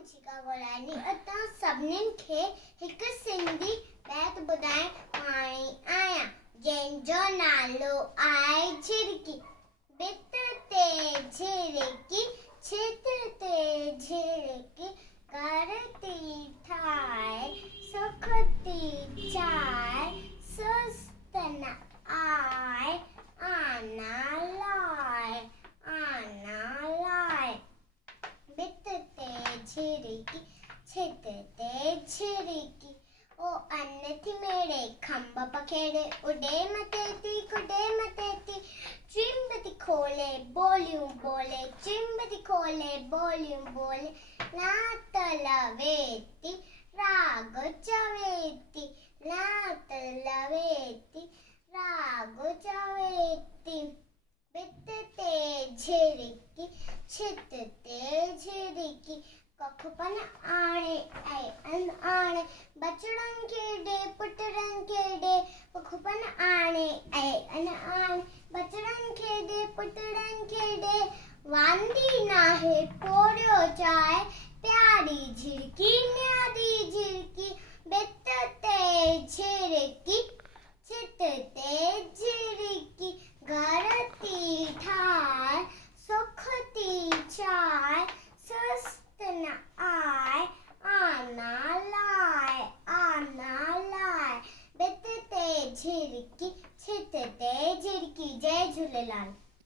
वंशिका गोलानी अता सभिनीनि खे हिकु सिंधी बैत ॿुधाइण वारी आहियां जंहिंजो नालो आहे झिरकी। भित ते झिरकी, छित ते झिरकी, घर थी ठाहे सुख थी चाहे, सुस्त न आए आना लाए, आना लाए। भित ते झिरकी, छित ते झिरकी, ओ अन्न थी मेरे खंभ पखेड़े, उड़े मथे थी खुडे मथे थी, चिंब थी खोले बोलियूं बोले, चिंब थी खोले बोलियूं बोले, नात लवेती राग चवेती, नात लवेती राग चवेती। भित ते झिरकी, छित ते झिरकी, कखपन आणे ऐं अन आणे, बचड़नि खे ॾे पुटड़नि खे ॾे, कखपन आणे ऐं अन आणे, बचड़नि खे ॾे पुटड़नि खे ॾे, वांदी नाहे पोरियो चाहे, प्यारी झिरकी न्यारी झिरकी। भित ते झिरकी, छित ते झिरकी, घर थी ठाहे सुख थी चाहे, सुस्त न आए आना लाए, आना लाए। भित ते झिरकी, छित ते झिरकी। जय झूलेलाल।